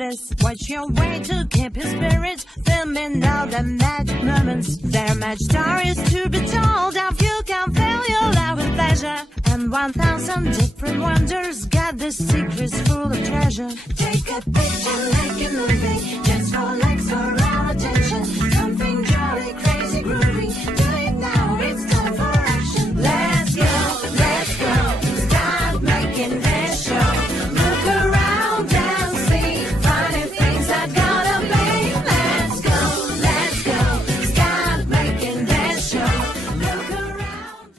Flores. Watch your way to keep his spirits, filming all the magic moments. Their magic stories to be told, if you can fill your life with pleasure. And 1,000 different wonders, got the secrets full of treasure. Take a picture, make a movie, just for likes for our attention. Something jolly, crazy, groovy, do it now, it's time for action. Let's go, start making this show. Look around and see funny things that gotta be. Let's go, start making this show. Look around.